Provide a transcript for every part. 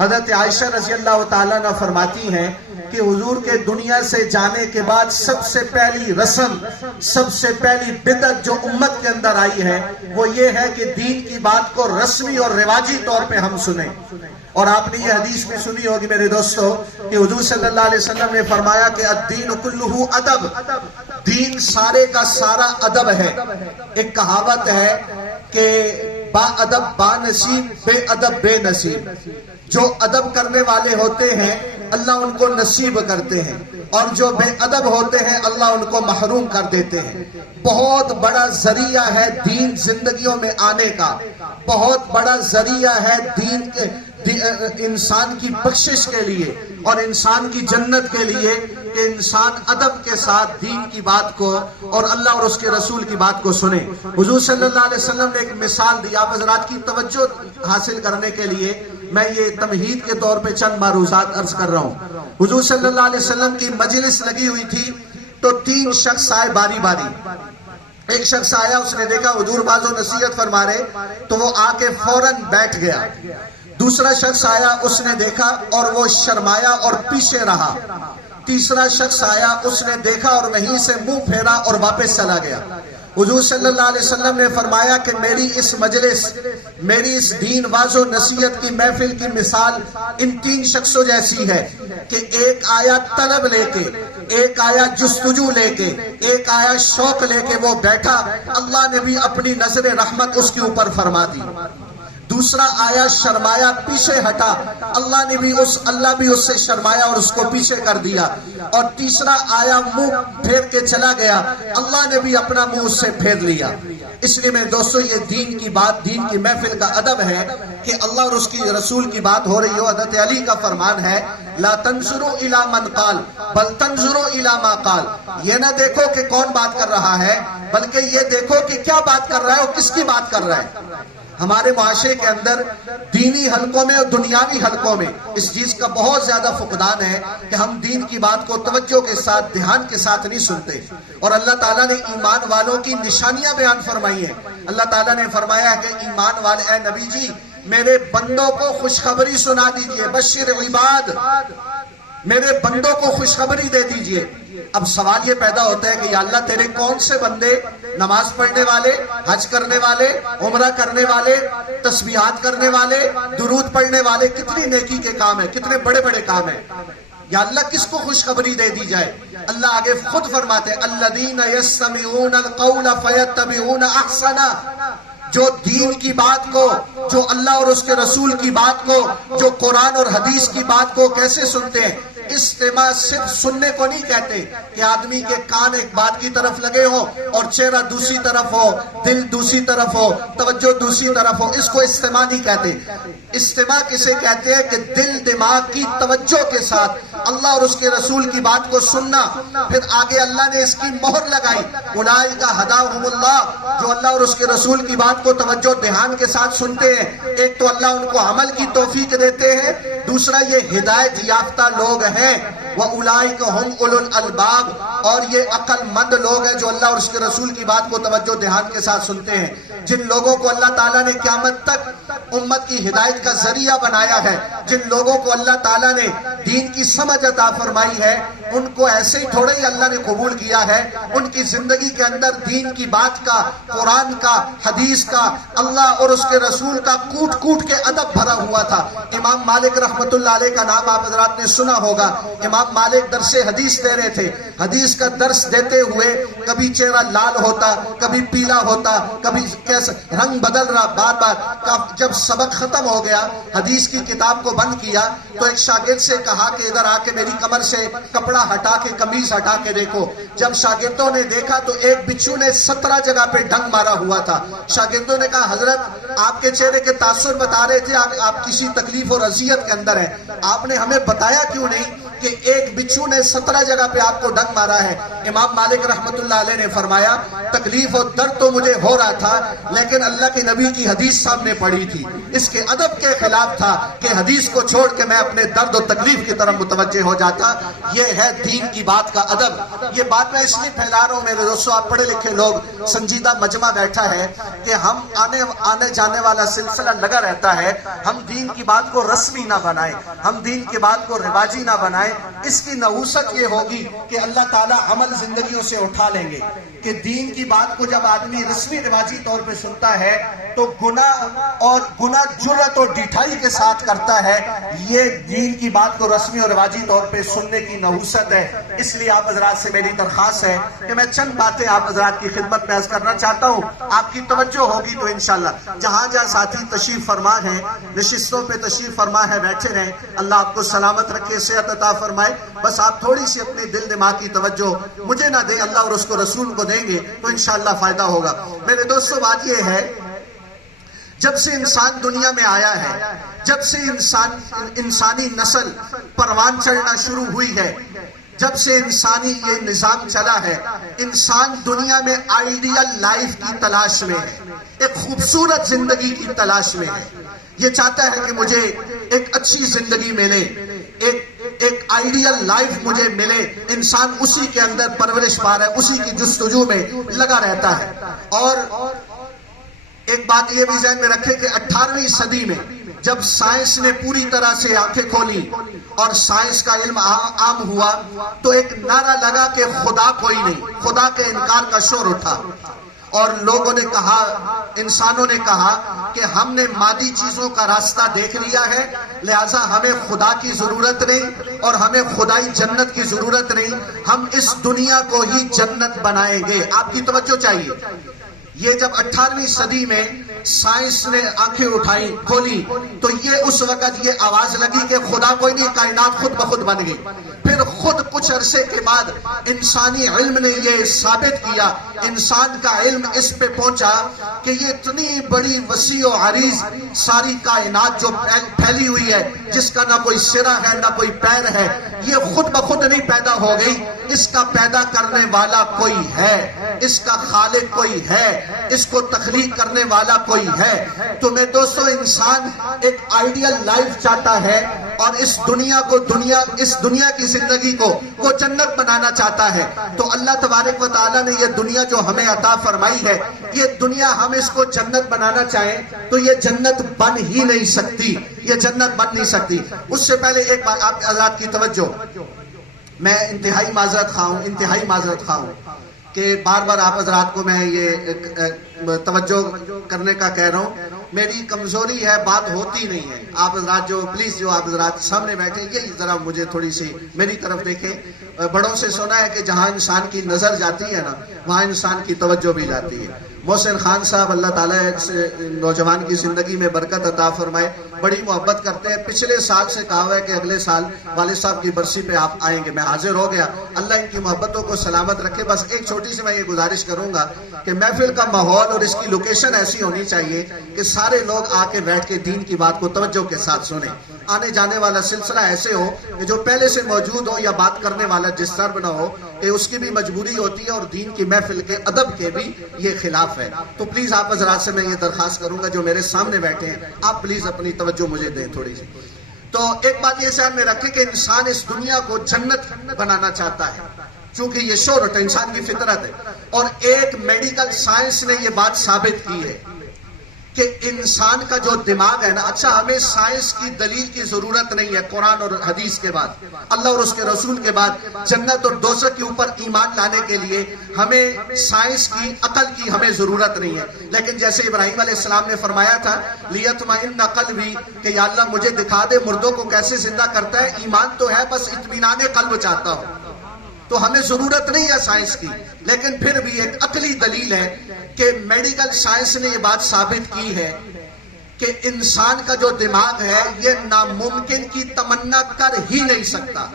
حضرت عائشہ رضی اللہ تعالیٰ عنہ فرماتی ہیں کہ حضور کے دنیا سے جانے کے بعد سب سے پہلی رسم، سب سے پہلی بدعت جو امت کے اندر آئی ہے وہ یہ ہے کہ دین کی بات کو رسمی اور رواجی طور پہ ہم سنیں۔ اور آپ نے یہ حدیث بھی سنی ہوگی میرے دوستو کہ حضور صلی اللہ علیہ وسلم نے فرمایا کہ الدین کلہ ادب، دین سارے کا سارا ادب ہے۔ ایک کہاوت ہے کہ با ادب با نصیب، بے ادب بے نصیب۔ جو ادب کرنے والے ہوتے ہیں اللہ ان کو نصیب کرتے ہیں، اور جو بے ادب ہوتے ہیں اللہ ان کو محروم کر دیتے ہیں۔ بہت بڑا ذریعہ ہے دین زندگیوں میں آنے کا، بہت بڑا ذریعہ ہے دین کے انسان کی بخشش کے لیے اور انسان کی جنت کے لیے کہ انسان ادب کے ساتھ دین کی بات کو اور اللہ اور اس کے رسول کی بات کو سنے۔ حضور صلی اللہ علیہ وسلم نے ایک مثال دی، آپ حضرات کی توجہ حاصل کرنے کے لیے میں یہ تمہید کے طور پہ چند معروضات عرض کر رہا ہوں۔ حضور صلی اللہ علیہ وسلم کی مجلس لگی ہوئی تھی تو 3 شخص آئے باری باری۔ ایک شخص آیا، اس نے دیکھا حضور بعض و نصیحت فرما رہے تو وہ آ کے فوراً بیٹھ گیا۔ دوسرا شخص آیا، اس نے دیکھا اور وہ شرمایا اور پیچھے رہا۔ تیسرا شخص آیا، اس نے دیکھا اور وہیں سے منہ پھیرا اور واپس چلا گیا۔ حضور صلی اللہ علیہ وسلم نے فرمایا کہ میری اس مجلس، میری اس دین واضح و نصیحت کی محفل کی مثال ان 3 شخصوں جیسی ہے کہ ایک آیا طلب لے کے، ایک آیا جستجو لے کے، ایک آیا شوق لے کے وہ بیٹھا، اللہ نے بھی اپنی نظر رحمت اس کے اوپر فرما دی۔ دوسرا آیا شرمایا پیچھے ہٹا، اللہ بھی اس سے شرمایا اور اس کو پیچھے کر دیا۔ اور تیسرا آیا منہ پھیر کے چلا گیا، اللہ نے بھی اپنا منہ اس سے پھیر لیا۔ اس لیے میرے دوستو یہ دین کی بات، دین کی محفل کا ادب ہے کہ اللہ اور اس کی رسول کی بات ہو رہی ہو۔ حضرت علی کا فرمان ہے لا تنظروا الی من قال بل تنظروا الی ما قال، یہ نہ دیکھو کہ کون بات کر رہا ہے بلکہ یہ دیکھو کہ کیا بات کر رہا ہے اور کس کی بات کر رہا ہے۔ ہمارے معاشرے کے اندر دینی حلقوں میں اور دنیاوی حلقوں میں اس چیز کا بہت زیادہ فقدان ہے کہ ہم دین کی بات کو توجہ کے ساتھ، دھیان کے ساتھ نہیں سنتے۔ اور اللہ تعالیٰ نے ایمان والوں کی نشانیاں بیان فرمائی ہیں۔ اللہ تعالیٰ نے فرمایا ہے کہ ایمان والے، اے نبی جی میرے بندوں کو خوشخبری سنا دیجئے، بشر عباد، میرے بندوں کو خوشخبری دے دیجئے۔ اب سوال یہ پیدا ہوتا ہے کہ یا اللہ تیرے کون سے بندے نماز پڑھنے والے، حج کرنے والے، عمرہ کرنے والے، تسبیحات کرنے والے، درود پڑھنے والے، کتنی نیکی کے کام ہیں، کتنے بڑے بڑے کام ہیں، یا اللہ کس کو خوشخبری دے دی جائے؟ اللہ آگے خود فرماتے ہیں الذین یستمعون القول فیتبعون احسنہ، جو دین کی بات کو، جو اللہ اور اس کے رسول کی بات کو، جو قرآن اور حدیث کی بات کو کیسے سنتے ہیں؟ استماع صرف سننے کو نہیں کہتے کہ آدمی کے کان ایک بات کی طرف لگے ہو اور چہرہ دوسری طرف ہو، دل دوسری طرف ہو، توجہ دوسری طرف ہو، اس کو استماع نہیں کہتے۔ استماع کسے کہتے ہیں کہ دل دماغ کی توجہ کے ساتھ اللہ اور اس کے رسول کی بات کو سننا۔ پھر آگے اللہ نے اس کی مہر لگائی اولئک ھداھم اللہ، جو اللہ اور اس کے رسول کی بات کو توجہ دھیان کے ساتھ سنتے ہیں، ایک تو اللہ ان کو عمل کی توفیق دیتے ہیں، دوسرا یہ ہدایت یافتہ لوگ ہیں۔ وَأُولَئِكَ هُمْ أُولُو الْأَلْبَابِ، اور یہ عقل مند لوگ ہیں جو اللہ اور اس کے رسول کی بات کو توجہ دھیان کے ساتھ سنتے ہیں۔ جن لوگوں کو اللہ تعالیٰ نے قیامت تک امت کی ہدایت کا ذریعہ بنایا ہے، جن لوگوں کو اللہ تعالیٰ نے دین کی سمجھ عطا فرمائی ہے، ان کو ایسے ہی تھوڑے ہی اللہ نے قبول کیا ہے۔ ان کی زندگی کے اندر دین کی بات کا، قرآن کا، حدیث کا، اللہ اور اس کے رسول کا کوٹ کوٹ کے ادب بھرا ہوا تھا۔ امام مالک رحمت اللہ علیہ کا نام آپ حضرات نے سنا ہوگا۔ امام مالک درس حدیث دے رہے تھے، حدیث کا درس دیتے ہوئے کبھی چہرہ لال ہوتا، کبھی پیلا ہوتا، کبھی کیسا رنگ بدل رہا بار بار۔ جب سبق ختم ہو گیا، حدیث کی کتاب کو بند کیا تو ایک شاگرد سے کہا کہ ادھر آ کے میری کمر سے کپڑا ہٹا کے، قمیص ہٹا کے دیکھو۔ جب شاگردوں نے دیکھا تو ایک بچھو نے 17 جگہ پہ ڈنگ مارا ہوا تھا۔ شاگردوں نے کہا حضرت آپ کے چہرے کے تاثر بتا رہے تھے، آپ کسی تکلیف اور اذیت کے اندر ہیں، آپ نے ہمیں بتایا کیوں نہیں کہ ایک بچھو نے 17 جگہ پہ آپ کو ڈنگ مارا ہے؟ امام مالک رحمت اللہ علیہ نے فرمایا تکلیف اور درد تو مجھے ہو رہا تھا، لیکن اللہ کے نبی کی حدیث سامنے پڑھی تھی، اس کے ادب کے خلاف تھا کہ حدیث کو چھوڑ کے میں اپنے درد و تکلیف کی طرف متوجہ ہو جاتا۔ یہ ہے ہے دین کی بات کا ادب۔ یہ بات میں اس لیے پھیلا رہا ہوں میرے دوستو، آپ پڑھے لکھے لوگ، سنجیدہ مجمع بیٹھا ہے کہ ہم آنے جانے والا سلسلہ لگا رہتا ہے، ہم دین کی بات کو رسمی نہ بنائیں، ہم دین کی بات کو رواجی نہ بنائیں۔ اس کی نحوست یہ ہوگی کہ اللہ تعالیٰ عمل زندگیوں سے اٹھا لیں گے کہ دین کی بات کو جب آدمی رسمی رواجی طور پہ سنتا ہے تو گناہ جرأت اور ڈھٹائی کے ساتھ کرتا ہے۔ یہ دین کی بات کو رسمی اور رواجی طور پہ سننے کی نحوست ہے۔ اس لیے آپ حضرات سے میری درخواست ہے کہ میں چند باتیں آپ حضرات کی خدمت میں عرض کرنا چاہتا ہوں، آپ کی توجہ ہوگی تو انشاءاللہ جہاں جہاں ساتھی تشریف فرما ہیں، نشستوں پہ تشریف فرما ہے، بیٹھے رہیں، اللہ آپ کو سلامت رکھے، صحت عطا فرمائے۔ بس آپ تھوڑی سی اپنے دل دماغ کی توجہ مجھے نہ دیں، اللہ اور اس کو رسول کو دیں گے تو انشاءاللہ فائدہ ہوگا۔ میرے دوستو، بات یہ ہے، جب سے انسان دنیا میں آیا ہے، جب سے انسانی نسل پروان چڑھنا شروع ہوئی ہے، جب سے انسانی یہ نظام چلا ہے، انسان دنیا میں آئیڈیل لائف کی تلاش میں ہے، ایک خوبصورت زندگی کی تلاش میں ہے۔ یہ چاہتا ہے کہ مجھے ایک اچھی زندگی ملے، ایک آئیڈیل لائف مجھے ملے۔ انسان اسی کے اندر پرورش پا رہا ہے، اسی کی جستجو میں لگا رہتا ہے۔ اور ایک بات یہ بھی ذہن میں رکھے کہ 18ویں صدی میں جب سائنس نے پوری طرح سے آنکھیں کھولی اور سائنس کا علم عام ہوا تو ایک نعرہ لگا کہ خدا کوئی نہیں، خدا کے انکار کا شور اٹھا، اور لوگوں نے کہا، انسانوں نے کہا کہ ہم نے مادی چیزوں کا راستہ دیکھ لیا ہے، لہٰذا ہمیں خدا کی ضرورت نہیں اور ہمیں خدائی جنت کی ضرورت نہیں، ہم اس دنیا کو ہی جنت بنائیں گے۔ آپ کی توجہ چاہیے، یہ جب 18ویں صدی میں سائنس نے آنکھیں اٹھائی کھولی تو یہ اس وقت یہ آواز لگی کہ خدا کوئی نہیں، کائنات خود بخود بن گئی۔ پھر خود کچھ عرصے کے بعد انسانی علم نے یہ ثابت کیا، انسان کا علم اس پہ پہنچا کہ یہ اتنی بڑی وسیع و عریض ساری کائنات جو پھیلی ہوئی ہے، جس کا نہ کوئی سرا ہے نہ کوئی پیر ہے، یہ خود بخود نہیں پیدا ہو گئی، اس کا پیدا کرنے والا کوئی ہے، اس کا خالق کوئی ہے، اس کو تخلیق کرنے والا کوئی ہے۔ تو میں دوستو، انسان ایک آئیڈیل لائف چاہتا ہے اور اس دنیا کی زندگی کو وہ جنت بنانا چاہتا ہے۔ تو اللہ تبارک و تعالیٰ نے یہ دنیا جو ہمیں عطا فرمائی ہے، یہ دنیا ہم اس کو جنت بنانا چاہیں تو یہ جنت بن ہی نہیں سکتی، یہ جنت بن نہیں سکتی۔ اس سے پہلے ایک بات آپ حضرات کی توجہ، میں انتہائی معذرت خواہ ہوں کہ بار بار آپ حضرات کو میں یہ توجہ کرنے کا کہہ رہا ہوں، میری کمزوری ہے، بات ہوتی نہیں ہے۔ آپ حضرات جو آپ حضرات سامنے بیٹھے، یہ ذرا مجھے تھوڑی سی میری طرف دیکھیں۔ بڑوں سے سنا ہے کہ جہاں انسان کی نظر جاتی ہے نا، وہاں انسان کی توجہ بھی جاتی ہے۔ محسن خان صاحب، اللہ تعالیٰ نوجوان کی زندگی میں برکت عطا فرمائے، بڑی محبت کرتے ہیں۔ پچھلے سال سے کہا ہوا ہے کہ اگلے سال والد صاحب کی برسی پہ آپ آئیں گے، میں حاضر ہو گیا۔ اللہ ان کی محبتوں کو سلامت رکھے۔ بس ایک چھوٹی سی میں یہ گزارش کروں گا کہ محفل کا ماحول اور اس کی لوکیشن ایسی ہونی چاہیے کہ سارے لوگ آ کے بیٹھ کے دین کی بات کو توجہ کے ساتھ سنیں۔ آنے جانے والا سلسلہ ایسے ہو کہ جو پہلے سے موجود ہو یا بات کرنے والا ڈسٹرب نہ ہو، کہ اس کی بھی مجبوری ہوتی ہے اور دین کی محفل کے ادب کے بھی یہ خلاف ہے۔ تو پلیز آپ حضرات سے میں یہ درخواست کروں گا جو میرے سامنے بیٹھے ہیں، آپ پلیز اپنی توجہ مجھے دیں تھوڑی سی۔ تو ایک بات یہ ذہن میں رکھیں کہ انسان اس دنیا کو جنت بنانا چاہتا ہے، چونکہ یہ شور ہے، انسان کی فطرت ہے۔ اور ایک میڈیکل سائنس نے یہ بات ثابت کی ہے کہ انسان کا جو دماغ ہے نا، اچھا ہمیں سائنس کی دلیل کی ضرورت نہیں ہے، قرآن اور حدیث کے بعد، اللہ اور اس کے رسول کے بعد جنت اور دوزخ کے اوپر ایمان لانے کے لیے ہمیں سائنس کی، عقل کی ہمیں ضرورت نہیں ہے۔ لیکن جیسے ابراہیم علیہ السلام نے فرمایا تھا لیطمئن قلبی، کہ یا اللہ مجھے دکھا دے مردوں کو کیسے زندہ کرتا ہے، ایمان تو ہے، بس اطمینان قلب چاہتا ہوں۔ تو ہمیں ضرورت نہیں ہے سائنس کی، لیکن پھر بھی ایک عقلی دلیل ہے کہ میڈیکل سائنس نے یہ بات ثابت کی ہے کہ انسان کا جو دماغ ہے یہ ناممکن کی تمنا کر ہی نہیں سکتا،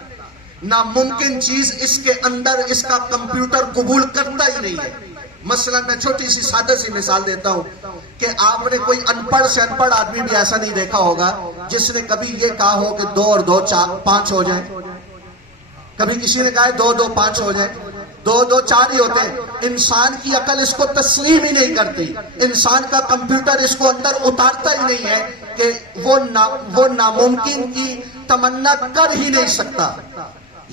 ناممکن چیز اس کے اندر اس کا کمپیوٹر قبول کرتا ہی نہیں ہے۔ مثلا میں چھوٹی سی سادہ سی مثال دیتا ہوں کہ آپ نے کوئی ان پڑھ سے ان پڑھ آدمی بھی ایسا نہیں دیکھا ہوگا جس نے کبھی یہ کہا ہو کہ 2 اور 2 5 ہو جائیں۔ کبھی کسی نے کہا ہے 2 2 5 ہو جائیں، 2 2 4 ہی ہوتے ہیں۔ انسان کی عقل اس کو تسلیم ہی نہیں کرتی، انسان کا کمپیوٹر اس کو اندر اتارتا ہی نہیں ہے کہ وہ ناممکن کی تمنا کر ہی نہیں سکتا۔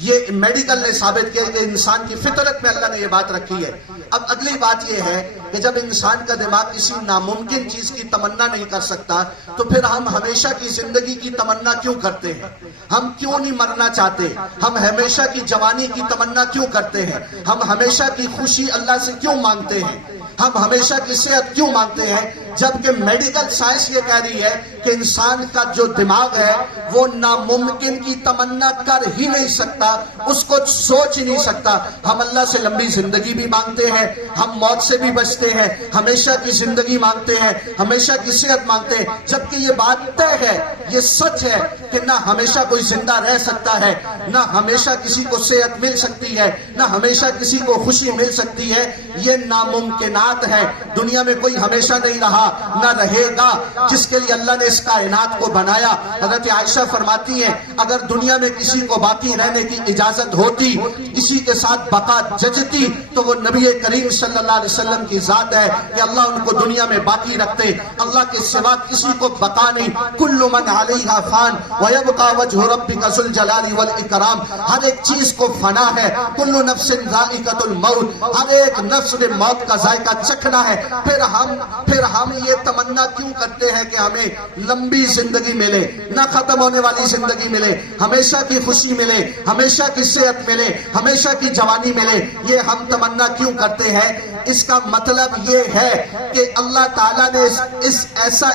یہ میڈیکل نے ثابت کیا کہ انسان کی فطرت میں اللہ نے یہ بات رکھی ہے۔ اب اگلی بات یہ ہے کہ جب انسان کا دماغ کسی ناممکن چیز کی تمنا نہیں کر سکتا تو پھر ہم ہمیشہ کی زندگی کی تمنا کیوں کرتے ہیں؟ ہم کیوں نہیں مرنا چاہتے؟ ہم ہمیشہ کی جوانی کی تمنا کیوں کرتے ہیں؟ ہم ہمیشہ کی خوشی اللہ سے کیوں مانگتے ہیں؟ ہم ہمیشہ کی صحت کیوں مانگتے ہیں؟ جبکہ میڈیکل سائنس یہ کہہ رہی ہے کہ انسان کا جو دماغ ہے وہ ناممکن کی تمنا کر ہی نہیں سکتا، اس کو سوچ ہی نہیں سکتا۔ ہم اللہ سے لمبی زندگی بھی مانگتے ہیں، ہم موت سے بھی بچتے ہیں، ہمیشہ کی زندگی مانگتے ہیں، ہمیشہ کی صحت مانگتے ہیں، جبکہ یہ بات طے ہے، یہ سچ ہے کہ نہ ہمیشہ کوئی زندہ رہ سکتا ہے، نہ ہمیشہ کسی کو صحت مل سکتی ہے، نہ ہمیشہ کسی کو خوشی مل سکتی ہے۔ یہ ناممکنات ہے۔ دنیا میں کوئی ہمیشہ نہیں رہا نہ رہے گا، جس کے لیے اللہ نے اس کائنات کو بنایا۔ حضرت عائشہ فرماتی ہیں اگر دنیا میں کسی کو باقی رہنے کی اجازت ہوتی، کسی کے ساتھ بقا جچتی، تو وہ نبی کریم صلی اللہ علیہ وسلم کی ذات ہے کہ اللہ ان کو دنیا میں باقی رکھتے۔ اللہ کے سوا کسی کو بقا نہیں۔ کل من علیہا فان ویبقى وجہ ربک ذو الجلال والاکرام۔ ہر ایک چیز کو فنا ہے۔ کل نفس ذائقۃ الموت، ہر ایک نفس نے موت کا ذائقہ چکھنا ہے۔ پھر ہم یہ تمنا کیوں کرتے ہیں کہ ہمیں لمبی زندگی ملے، نہ ختم ہونے والی زندگی ملے، ہمیشہ کی خوشی ملے، ہمیشہ کی صحت ملے، ہمیشہ کی جوانی ملے؟ یہ ہم تمنا کیوں کرتے ہیں؟ اس کا مطلب یہ ہے کہ اللہ تعالیٰ نے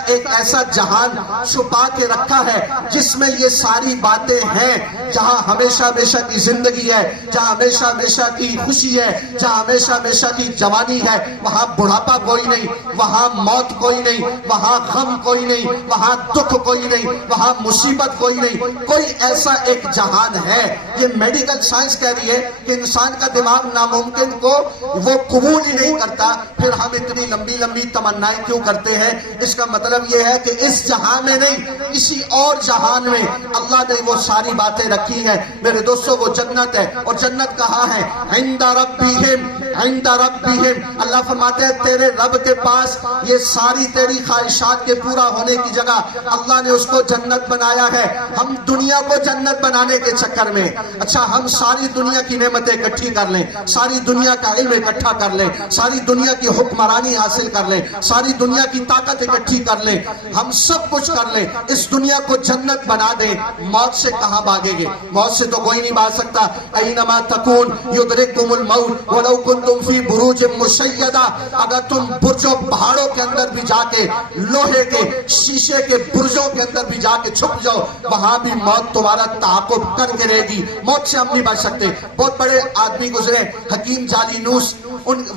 ایک ایسا جہان چھپا کے رکھا ہے جس میں یہ ساری باتیں ہیں، جہاں ہمیشہ ہمیشہ کی زندگی ہے، جہاں ہمیشہ ہمیشہ کی خوشی ہے، جہاں ہمیشہ ہمیشہ کی جوانی ہے۔ وہاں بڑھاپا کوئی نہیں، وہاں موت کوئی نہیں، وہاں غم کوئی نہیں، وہاں دکھ کوئی نہیں، وہاں مصیبت کوئی نہیں۔ کوئی ایسا ایک جہان ہے۔ یہ میڈیکل سائنس کہہ رہی ہے کہ انسان کا دماغ ناممکن کو وہ قبول ہی نہیں کرتا، پھر ہم اتنی لمبی لمبی تمنائیں کیوں کرتے ہیں؟ اس کا مطلب یہ ہے کہ اس جہان میں نہیں، کسی اور جہان میں اللہ نے وہ ساری باتیں رکھی ہیں۔ میرے دوستو وہ جنت ہے، اور جنت کہاں ہے؟ عند ربہم، عند ربہم۔ اللہ فرماتے ہیں تیرے رب کے پاس یہ ساری تیری خواہشات کے پورا ہونے کی جگہ اللہ نے اس کو جنت بنایا ہے۔ ہم دنیا کو جنت بنانے کے چکر میں، اچھا ہم ساری دنیا کی نعمتیں اکٹھی کر لیں، ساری دنیا کا علم اکٹھا کر لیں، ساری دنیا کی حکمرانی حاصل کر لیں، ساری دنیا کی طاقت اکٹھی کر لیں، ہم سب کچھ کر لیں، اس دنیا کو جنت بنا دیں، موت سے کہاں بھاگیں گے؟ موت سے تو کوئی نہیں بھاگ سکتا۔ اینما تکون یدرککم الموت ولو کنتم فی بروج مشیدہ۔ اگر تم برجوں پہاڑوں کے اندر بھی جا کے، لوہے کے شیشے کے برجوں کے اندر بھی جا کے چھپ جاؤ، وہاں بھی موت تمہارا تعاقب کر کے رہے گی۔ موت سے ہم نہیں بچ سکتے۔ بہت بڑے آدمی گزرے، حکیم جالینوس،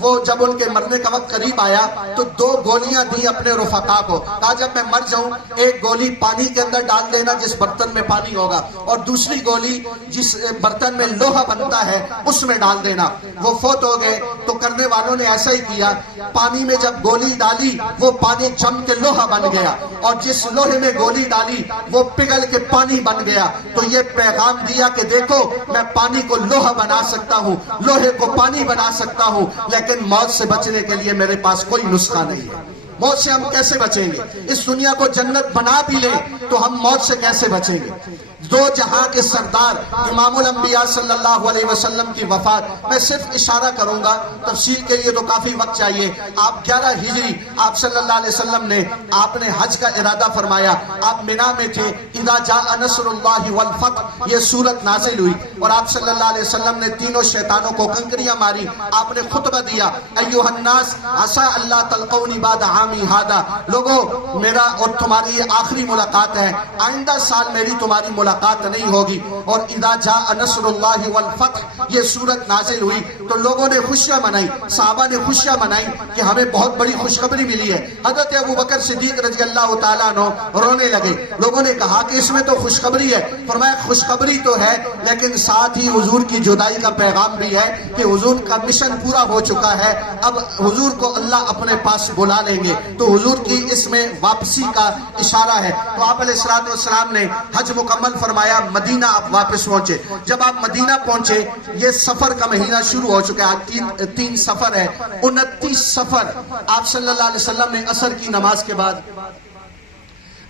وہ جب ان کے مرنے کا وقت قریب آیا تو 2 گولیاں دی اپنے رفقا کو، کہا جب میں مر جاؤں ایک گولی پانی کے اندر ڈال دینا جس برتن میں پانی ہوگا، اور دوسری گولی جس برتن میں لوہا بنتا ہے اس میں ڈال دینا۔ وہ فوت ہو گئے تو کرنے والوں نے ایسا ہی کیا، پانی میں جب گولی ڈالی وہ پانی جم کے لوہا بن گیا، اور جس لوہے میں گولی ڈالی وہ پگھل کے پانی بن گیا۔ تو یہ پیغام دیا کہ دیکھو میں پانی کو لوہا بنا سکتا ہوں، لوہے کو پانی بنا سکتا ہوں، لیکن موت سے بچنے کے لیے میرے پاس کوئی نسخہ نہیں ہے۔ موت سے ہم کیسے بچیں گے؟ اس دنیا کو جنت بنا بھی لیں تو ہم موت سے کیسے بچیں گے؟ 2 جہاں کے سردار امام الانبیاء صلی اللہ علیہ وسلم کی وفات، میں صرف اشارہ کروں گا، تفصیل کے لیے تو کافی وقت چاہیے۔ آپ 11 ہجری آپ صلی اللہ علیہ وسلم نے آپ نے حج کا ارادہ فرمایا، آپ منا میں تھے۔ اذا جاء نصر اللہ والفتح یہ سورت نازل ہوئی، اور آپ صلی اللہ علیہ وسلم نے تینوں شیطانوں کو کنکریاں ماری، آپ نے خطبہ دیا، ایھا الناس عسى اللہ تلقونی بعد عامی ھذا، لوگوں میرا اور تمہاری یہ آخری ملاقات ہے، آئندہ سال میری تمہاری ملاقات نہیں ہوگی۔ اور اذا جاء نصر اللہ والفتح یہ سورت نازل ہوئی تو لوگوں نے خوشیاں منائی، صحابہ نے خوشیاں منائی کہ ہمیں بہت بڑی خوشخبری ملی ہے۔ حضرت ابوبکر صدیق رضی اللہ تعالیٰ عنہ رونے لگے۔ لوگوں نے کہا کہ اس میں تو خوشخبری ہے، فرمایا خوشخبری تو ہے لیکن ساتھ ہی حضور کی جدائی کا پیغام بھی ہے کہ حضور کا مشن پورا ہو چکا ہے، اب حضور کو اللہ اپنے پاس بلا لیں گے۔ تو حضور کی اس میں واپسی کا اشارہ ہے۔ تو آپ علیہ الصلوۃ والسلام نے حج مکمل فرمایا، مدینہ آپ واپس پہنچے۔ جب آپ مدینہ پہنچے یہ سفر کا مہینہ شروع ہو چکا ہے، 3 سفر ہے، 29 سفر آپ صلی اللہ علیہ وسلم نے عصر کی نماز کے بعد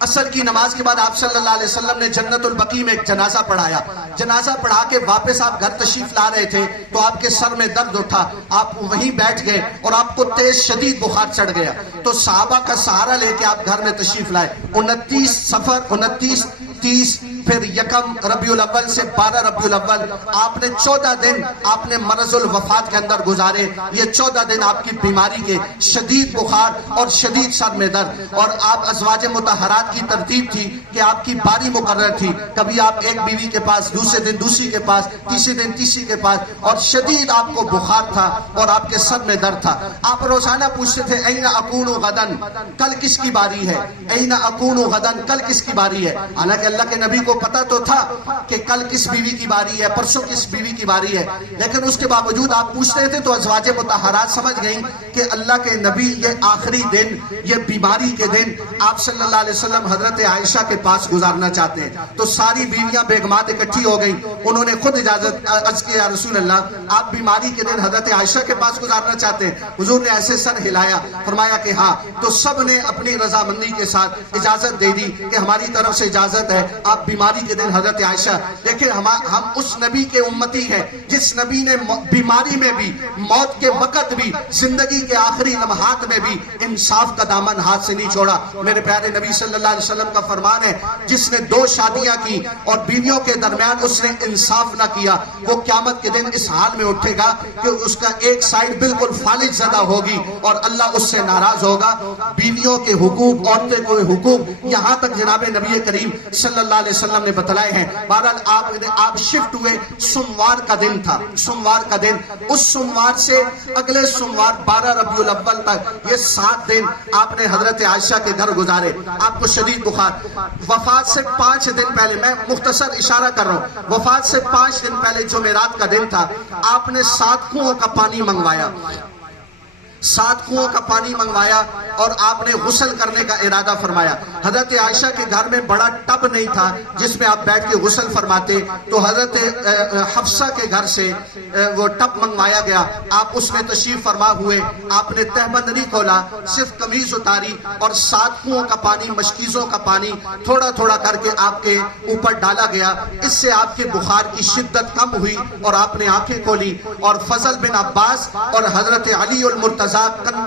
اثر کی نماز کے بعد آپ صلی اللہ علیہ وسلم نے جنت البقیع میں ایک جنازہ پڑھایا. جنازہ پڑھا کے واپس آپ گھر تشریف لا رہے تھے تو آپ کے سر میں درد اٹھا, آپ وہیں بیٹھ گئے اور آپ کو تیز شدید بخار چڑھ گیا. تو صحابہ کا سہارا لے کے آپ گھر میں تشریف لائے. 29 صفر, 29, 30, پھر 1 ربیع الاول سے 12 ربیع الاول, آپ نے 14 دن آپ نے مرض الوفات کے اندر گزارے. یہ 14 دن آپ کی بیماری کے, شدید بخار اور شدید سر میں درد, اور آپ ازواج مطہرات کی ترتیب تھی کہ آپ کی باری مقرر تھی, کبھی آپ ایک بیوی کے پاس, دوسرے دن دوسری کے پاس, تیسرے دن تیسری کے پاس, اور شدید آپ کو بخار تھا اور آپ کے سر میں درد تھا. آپ روزانہ پوچھتے تھے این اکون غدن, کل کس کی باری ہے, این اکون غدن, کل کس کی باری ہے. حالانکہ اللہ کے نبی کو پتا تو تھا کہ کل کس بیوی کی باری ہے, پرسوں کس بیوی کی باری ہے, لیکن اس کے باوجود آپ پوچھتے تھے. تو ازواج مطہرات سمجھ گئیں کہ اللہ کے نبی یہ آخری دن, یہ بیماری کے دن آپ صلی اللہ علیہ وسلم حضرت عائشہ کے پاس گزارنا چاہتے ہیں. تو ساری بیویاں بیگمات اکٹھی ہو گئیں, انہوں نے خود اجازت عرض کی, یا رسول اللہ آپ بیماری کے دن حضرت عائشہ کے پاس گزارنا چاہتے ہیں. حضور نے ایسے سر ہلایا, فرمایا کہ ہاں. تو سب نے اپنی رضامندی کے ساتھ اجازت دے دی کہ ہماری طرف سے اجازت ہے, آپ بیماری کے دن حضرت عائشہ. دیکھیں ہم اس نبی کے امتی ہیں جس نبی نے بیماری میں بھی, موت کے وقت بھی, زندگی کے آخری لمحات میں بھی انصاف کا دامن ہاتھ سے نہیں چھوڑا. میرے پیارے نبی صلی اللہ علیہ وسلم کا فرمان ہے, جس نے 2 شادیاں کی اور بیویوں کے درمیان اس نے انصاف نہ کیا, وہ قیامت کے دن اس حال میں اٹھے گا کہ اس کا ایک سائیڈ بالکل فالج زدہ ہوگی اور اللہ اس سے ناراض ہوگا. بیویوں کے حقوق, عورتوں کے حقوق, یہاں تک جناب نبی کریم صلی اللہ علیہ وسلم نے بتلائے ہیں. بہرحال آپ شفٹ ہوئے, سوموار کا دن تھا, سوموار کا دن. اس سوموار سے اگلے سوموار 12 ربیع الاول تک, یہ 7 دن آپ نے حضرت عائشہ کے گھر گزارے. آپ کو شدید بخار, وفات سے 5 دن پہلے, میں مختصر اشارہ کر رہا ہوں, وفات سے 5 دن پہلے جمعرات کا دن تھا, آپ نے 7 کنووں کا پانی منگوایا, 7 کنووں کا پانی منگوایا اور آپ نے غسل کرنے کا ارادہ فرمایا. حضرت عائشہ کے گھر میں بڑا ٹب نہیں تھا جس میں آپ بیٹھ کے غسل فرماتے, تو حضرت حفصہ کے گھر سے وہ ٹب منگوایا گیا. آپ اس میں تشریف فرما ہوئے, آپ نے تہبند نہیں کھولا, صرف قمیض اتاری اور 7 کنووں کا پانی, مشکیزوں کا پانی تھوڑا تھوڑا کر کے آپ کے اوپر ڈالا گیا. اس سے آپ کے بخار کی شدت کم ہوئی اور آپ نے آنکھیں کھولی. اور فضل بن عباس اور حضرت علی المرتضیٰ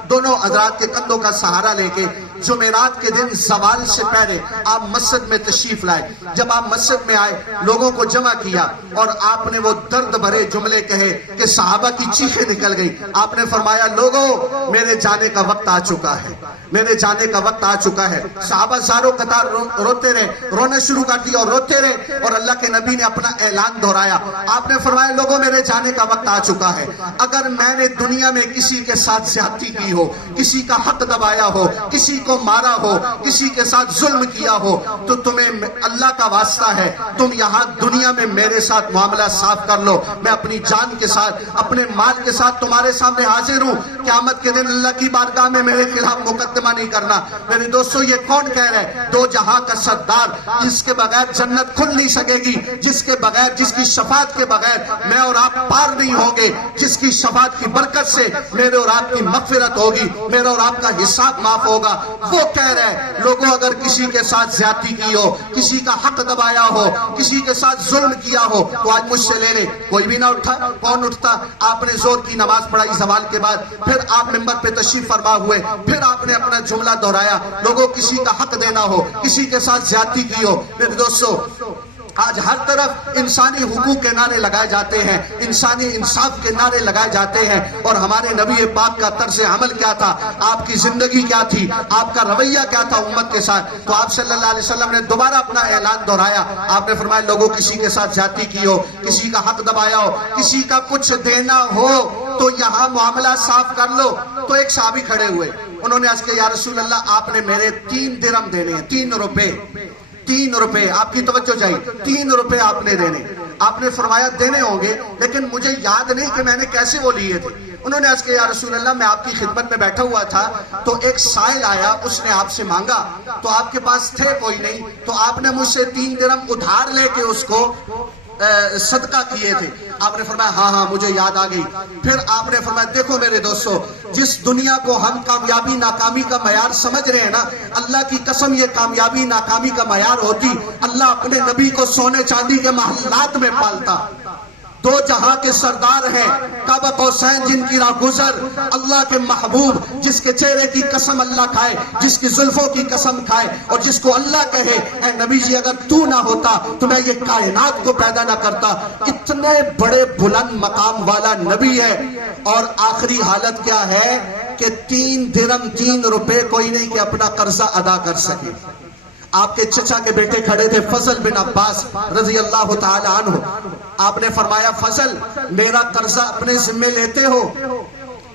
دونوں حضرات کے کندھوں کا سہارا لے کے جمعرات کے دن زوال سے پہلے آپ مسجد میں تشریف لائے. جب آپ مسجد میں آئے, لوگوں کو جمع کیا اور آپ نے وہ درد بھرے جملے کہے کہ صحابہ کی چیخیں نکل گئی. آپ نے فرمایا, لوگوں میرے جانے کا وقت آ چکا ہے, میرے جانے کا وقت آ چکا ہے. صحابہ زاروں قطار روتے رہے, رونا شروع کر دیا اور روتے رہے, اور اللہ کے نبی نے اپنا اعلان دہرایا. آپ نے فرمایا, لوگوں میرے جانے کا وقت آ چکا ہے. اگر میں نے دنیا میں کسی کے ساتھ زیادتی کی ہو, کسی کا حق دبایا ہو, کسی کو مارا ہو, کسی کے ساتھ ظلم کیا ہو, تو تمہیں اللہ کا واسطہ ہے, تم یہاں دنیا میں میرے ساتھ معاملہ صاف کر لو. میں اپنی جان کے ساتھ, اپنے مال کے ساتھ تمہارے سامنے حاضر ہوں. قیامت کے دن اللہ کی بارگاہ میں میرے خلاف مقدمہ نہیں کرنا. میرے دوستو, یہ کون کہہ رہا ہے؟ 2 جہاں کا سردار, جس کے بغیر جنت کھل نہیں سکے گی, جس کے بغیر, جس کی شفاعت کے بغیر میں اور آپ پار نہیں ہوں گے, جس کی شفاعت کی برکت سے میرے اور آپ کی مغفرت ہوگی, میرا اور آپ کا حساب معاف ہوگا. وہ کہہ رہے ہیں, لوگوں اگر کسی کے ساتھ زیادتی کی ہو, کسی کا حق دبایا ہو, کسی کے ساتھ ظلم کیا ہو, تو آج مجھ سے لے لے. کوئی بھی نہ اٹھا. کون اٹھتا؟ آپ نے زور کی نماز پڑھائی زوال کے بعد, پھر آپ منبر پہ تشریف فرما ہوئے, پھر آپ نے اپنا جملہ دہرایا, لوگوں کسی کا حق دینا ہو, کسی کے ساتھ زیادتی کی ہو. میرے دوستو, آج ہر طرف انسانی حقوق کے نعرے لگائے جاتے ہیں, انسانی انصاف کے نعرے لگائے جاتے ہیں, اور ہمارے نبی پاک کا طرز عمل کیا تھا, آپ کی زندگی کیا تھی, آپ کا رویہ کیا تھا امت کے ساتھ. تو آپ صلی اللہ علیہ وسلم نے دوبارہ اپنا اعلان دہرایا. آپ نے فرمایا, لوگوں کسی کے ساتھ زیادتی کی ہو, کسی کا حق دبایا ہو, کسی کا کچھ دینا ہو, تو یہاں معاملہ صاف کر لو. تو ایک صحابی کھڑے ہوئے, انہوں نے عرض کیا, یا رسول اللہ آپ نے میرے 3 درہم دینے ہیں, 3 روپے, 3 روپے. آپ کی توجہ چاہیے, 3 روپے آپ نے دینے. آپ نے فرمایا, دینے ہوں گے, لیکن مجھے یاد نہیں کہ میں نے کیسے وہ لیے تھے. انہوں نے عرض کیا, یا رسول اللہ میں آپ کی خدمت میں بیٹھا ہوا تھا, تو ایک سائل آیا, اس نے آپ سے مانگا, تو آپ کے پاس تھے کوئی نہیں, تو آپ نے مجھ سے 3 درہم ادھار لے کے اس کو صدقہ کیے تھے. آپ نے فرمایا ہاں ہاں مجھے یاد آ گئی. پھر آپ نے فرمایا دیکھو میرے دوستو، جس دنیا کو ہم کامیابی ناکامی کا معیار سمجھ رہے ہیں نا، اللہ کی قسم یہ کامیابی ناکامی کا معیار ہوتی اللہ اپنے نبی کو سونے چاندی کے محلات میں پالتا. دو جہاں کے سردار ہیں، کعبہ قوسین جن کی راہ گزر، اللہ کے محبوب جس کے چہرے کی قسم اللہ کھائے، جس کی زلفوں کی قسم کھائے، اور جس کو اللہ کہے اے نبی جی اگر تو نہ ہوتا تو میں یہ کائنات کو پیدا نہ کرتا. اتنے بڑے بلند مقام والا نبی ہے. اور آخری حالت کیا ہے کہ 3 درم 3 روپے کوئی نہیں کہ اپنا قرضہ ادا کر سکے. آپ کے چچا کے بیٹے کھڑے تھے فضل بن عباس رضی اللہ تعالی عنہ. آپ نے فرمایا فضل میرا قرضہ اپنے ذمہ لیتے ہو؟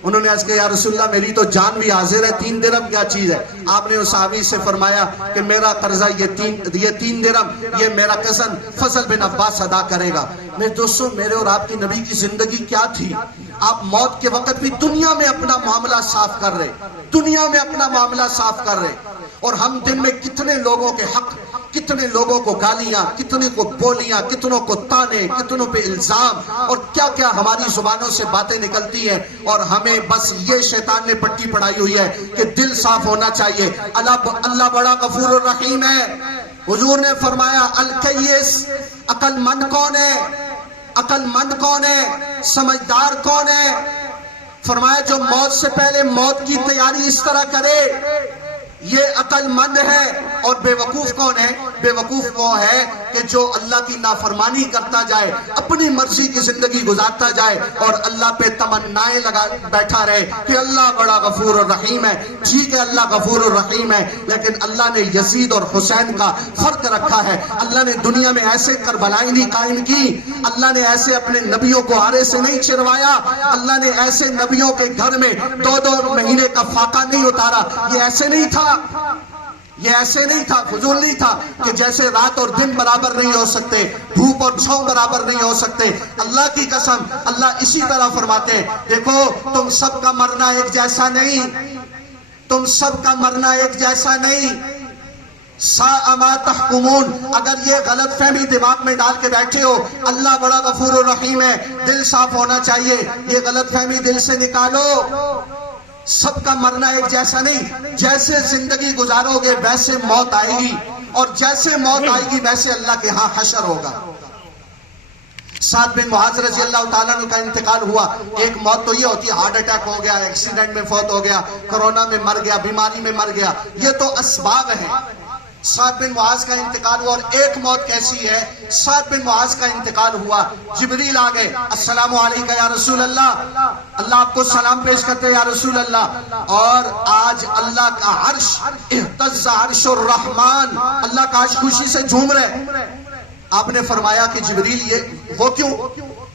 انہوں نے عرض کیا یا رسول اللہ میری تو جان بھی حاضر ہے، 3 درم کیا چیز ہے. آپ نے اس صحابی سے فرمایا کہ میرا قرضہ یہ 3 درم یہ میرا کزن فضل بن عباس ادا کرے گا. میرے دوستوں میرے اور آپ کی نبی کی زندگی کیا تھی؟ آپ موت کے وقت بھی دنیا میں اپنا معاملہ صاف کر رہے، دنیا میں اپنا معاملہ صاف کر رہے. اور ہم دن میں کتنے لوگوں کے حق، کتنے لوگوں کو گالیاں، کتنے کو بولیاں، کتنوں کو تانے، کتنوں پہ الزام، اور کیا کیا ہماری زبانوں سے باتیں نکلتی ہیں. اور ہمیں بس یہ شیطان نے پٹی پڑھائی ہوئی ہے کہ دل صاف ہونا چاہیے. اللہ بڑا غفور الرحیم ہے. حضور نے فرمایا الکیس، عقل مند کون ہے؟ عقل مند کون ہے؟ سمجھدار کون ہے؟ فرمایا جو موت سے پہلے موت کی تیاری اس طرح کرے یہ عقل مند ہے. اور بے وقوف کون ہے؟ بے وقوف وہ ہے کہ جو اللہ کی نافرمانی کرتا جائے، اپنی مرضی کی زندگی گزارتا جائے اور اللہ پہ تمنائیں لگا بیٹھا رہے کہ اللہ بڑا غفور الرحیم ہے. ٹھیک ہے اللہ غفور الرحیم ہے، لیکن اللہ نے یزید اور حسین کا فرق رکھا ہے. اللہ نے دنیا میں ایسے کربلائیں نہیں قائم کی، اللہ نے ایسے اپنے نبیوں کو آرے سے نہیں چروایا، اللہ نے ایسے نبیوں کے گھر میں 2 مہینے کا فاقہ نہیں اتارا. یہ ایسے نہیں تھا، یہ ایسے نہیں تھا، فضول نہیں تھا کہ جیسے رات اور دن برابر نہیں ہو سکتے، دھوپ اور چھاؤں برابر نہیں ہو سکتے. اللہ کی قسم اللہ اسی طرح فرماتے ہیں دیکھو تم سب کا مرنا ایک جیسا نہیں، تم سب کا مرنا ایک جیسا نہیں. ساء ما تحکمون. اگر یہ غلط فہمی دماغ میں ڈال کے بیٹھے ہو اللہ بڑا غفور الرحیم ہے، دل صاف ہونا چاہیے. یہ غلط فہمی دل سے نکالو. سب کا مرنا ایک جیسا نہیں، جیسے زندگی گزارو گے ویسے موت آئے گی، اور جیسے موت آئے گی ویسے اللہ کے ہاں حشر ہوگا. سعد بن معاذ رضی اللہ تعالیٰ عنہ کا انتقال ہوا. ایک موت تو یہ ہوتی ہے ہارٹ اٹیک ہو گیا، ایکسیڈنٹ میں فوت ہو گیا، کرونا میں مر گیا، بیماری میں مر گیا، یہ تو اسباب ہیں. سعد بن معاذ کا انتقال ہوا. اور ایک موت کیسی ہے، سعد بن معاذ کا انتقال ہوا، جبریل آ گئے، السلام علیکم یا رسول اللہ، اللہ آپ کو سلام پیش کرتے یا رسول اللہ. اور آج اللہ کا عرش اہتز عرش الرحمن، اللہ کا عرش خوشی سے جھوم رہے. آپ نے فرمایا کہ جبریل یہ وہ کیوں؟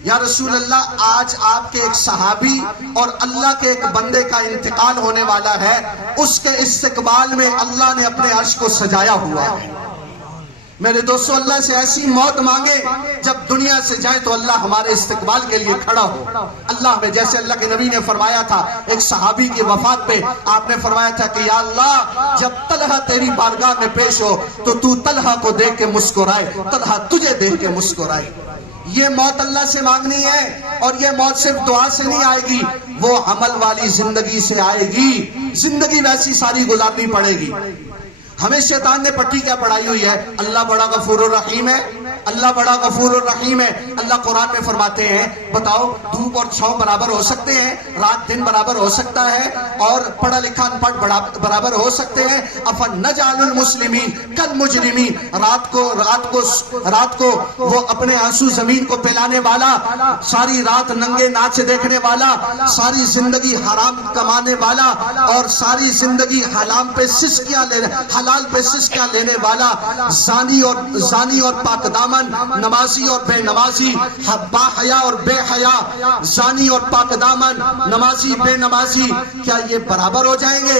یا رسول اللہ آج آپ کے ایک صحابی اور اللہ کے ایک بندے کا انتقال ہونے والا ہے، اس کے استقبال میں اللہ نے اپنے عرش کو سجایا ہوا ہے. میرے دوستو اللہ سے ایسی موت مانگے جب دنیا سے جائیں تو اللہ ہمارے استقبال کے لیے کھڑا ہو. اللہ میں جیسے اللہ کے نبی نے فرمایا تھا ایک صحابی کی وفات پہ، آپ نے فرمایا تھا کہ یا اللہ جب طلحہ تیری بارگاہ میں پیش ہو تو طلحہ کو دیکھ کے مسکرائے، طلحہ تجھے دیکھ کے مسکرائے. یہ موت اللہ سے مانگنی ہے، اور یہ موت صرف دعا سے نہیں آئے گی، وہ عمل والی زندگی سے آئے گی. زندگی ویسی ساری گزارنی پڑے گی. ہمیں شیطان نے پٹی کیا پڑھائی ہوئی ہے؟ اللہ بڑا غفور الرحیم ہے، اللہ بڑا غفور الرحیم ہے. اللہ قرآن میں فرماتے ہیں بتاؤ دھوپ اور چھاؤں برابر ہو سکتے ہیں؟ رات دن برابر ہو سکتا ہے؟ اور پڑھا لکھا ان پڑھ برابر ہو سکتے ہیں؟ افنجعل المسلمین کالمجرمین. رات کو وہ اپنے آنسو زمین کو پلانے والا، ساری رات ننگے ناچ دیکھنے والا، ساری زندگی حرام کمانے والا، اور ساری زندگی حلال پہ سسکیاں لینے والا، زانی اور پاک دامن، نمازی اور بے نمازی، با حیا اور بے حیا، زانی اور پاک دامن، نمازی بے نمازی، کیا یہ برابر ہو جائیں گے؟